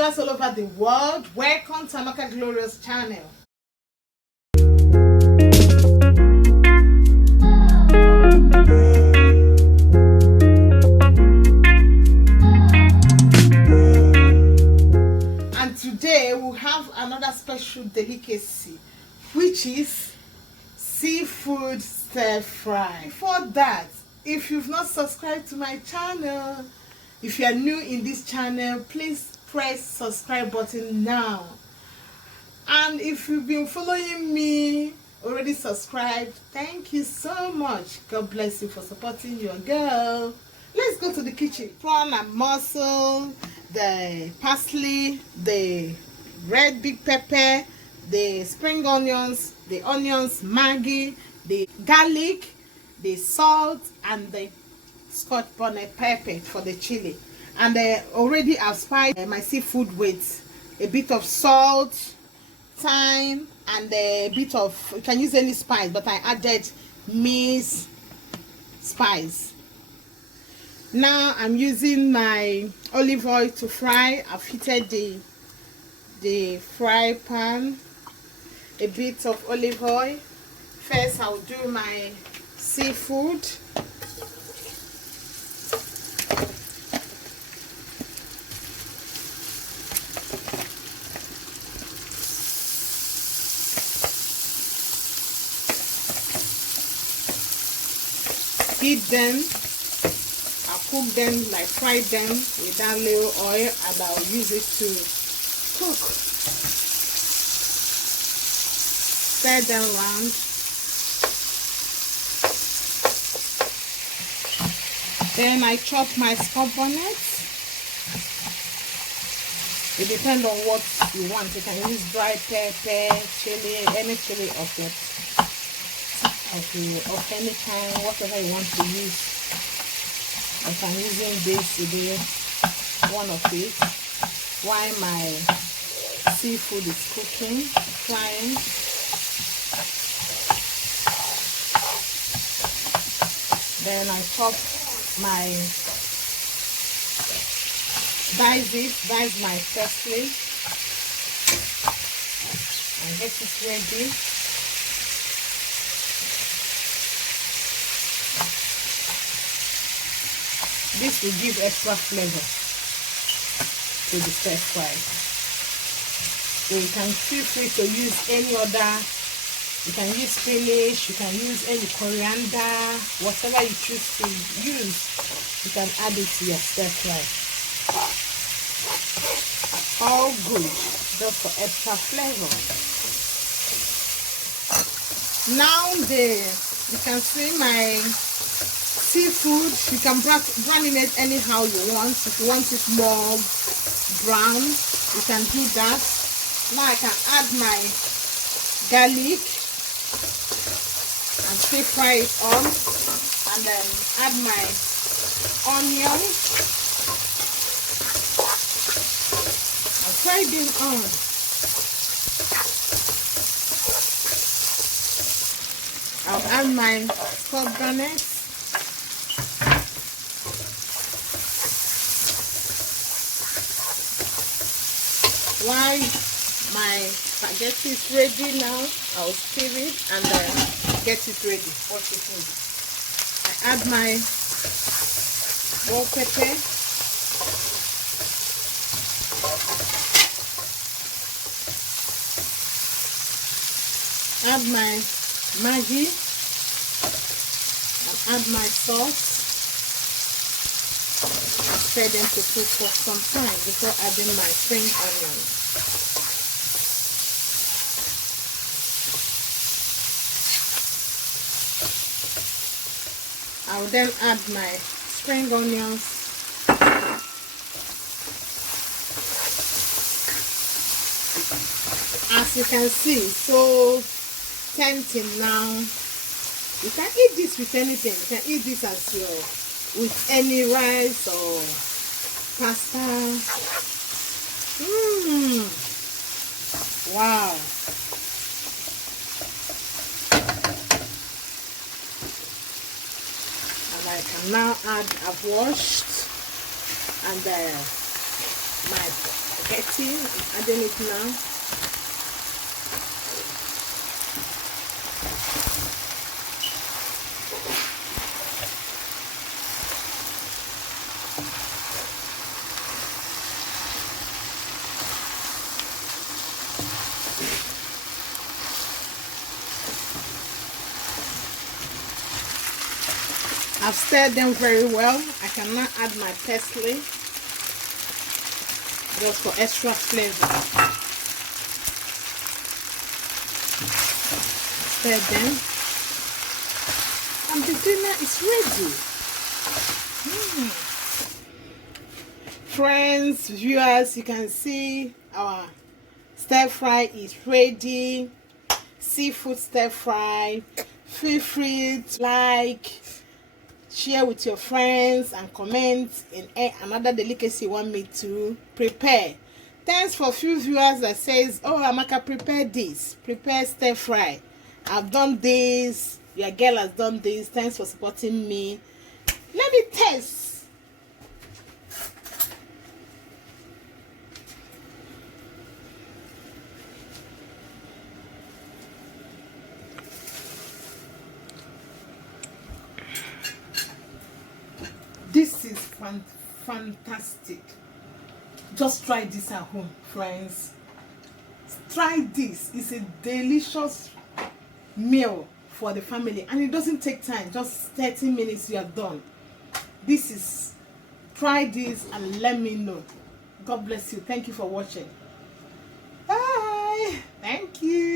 viewers all over the world, welcome to Amaka Glorious channel. And today we'll have another special delicacy, which is seafood stir fry. Before that, if you've not subscribed to my channel, if you are new in this channel, please press subscribe button now. And if you've been following me, already subscribed, thank you so much. God bless you for supporting your girl. Let's go to the kitchen. Prawn and mussel, the parsley, the red big pepper, the spring onions, the onions, Maggi, the garlic, the salt, and the Scotch bonnet pepper for the chili. And already I've spiced my seafood with a bit of salt, thyme, and a bit of, you can use any spice, but I added maize spice. Now I'm using my olive oil to fry. I've heated the fry pan, a bit of olive oil. First I'll do my seafood. Heat them, I'll cook them, like fry them with that little oil, and I'll use it to cook. Stir them around. Then I chop my Scotch bonnet. It depends on what you want. You can use dry pepper, chili, any chili of it. Of any kind, whatever you want to use. Like I'm using this today, one of it, while my seafood is cooking, frying. Then I chop my, dice my parsley, and get it ready. This will give extra flavor to the stir fry. So you can feel free to use any other, you can use spinach, you can use any coriander, whatever you choose to use, you can add it to your stir fry. All good, just for extra flavor. Now you can see my seafood. You can brown it anyhow you want. If you want it more brown, you can do that. Now I can add my garlic and still fry it on, and then add my onion and fry them on. I'll add my Scotch bonnet. While my spaghetti is ready now, I'll stir it and get it ready. Watch it in. I add my bell pepper, add my Maggi, and add my sauce. Stir them to cook for some time before adding my spring onions. I will then add my spring onions. As you can see, so tempting now. You can eat this with anything. You can eat this as with any rice or pasta. Wow. And I can now add, I've washed and my spaghetti. I'm adding it now. I've stirred them very well. I can now add my parsley just for extra flavor. Stir them, and the dinner is ready. Friends, viewers, you can see our stir fry is ready. Seafood stir fry. Feel free to like, share with your friends, and comment in another delicacy you want me to prepare. Thanks for few viewers that says, oh, Amaka, prepare this, prepare stir fry. I've done this, your girl has done this. Thanks for supporting me. Let me taste. This is fantastic. Just try this at home, friends. Try this. It's a delicious meal for the family, and it doesn't take time. Just 30 minutes, you are done. Try this and let me know. God bless you. Thank you for watching. Bye. Thank you.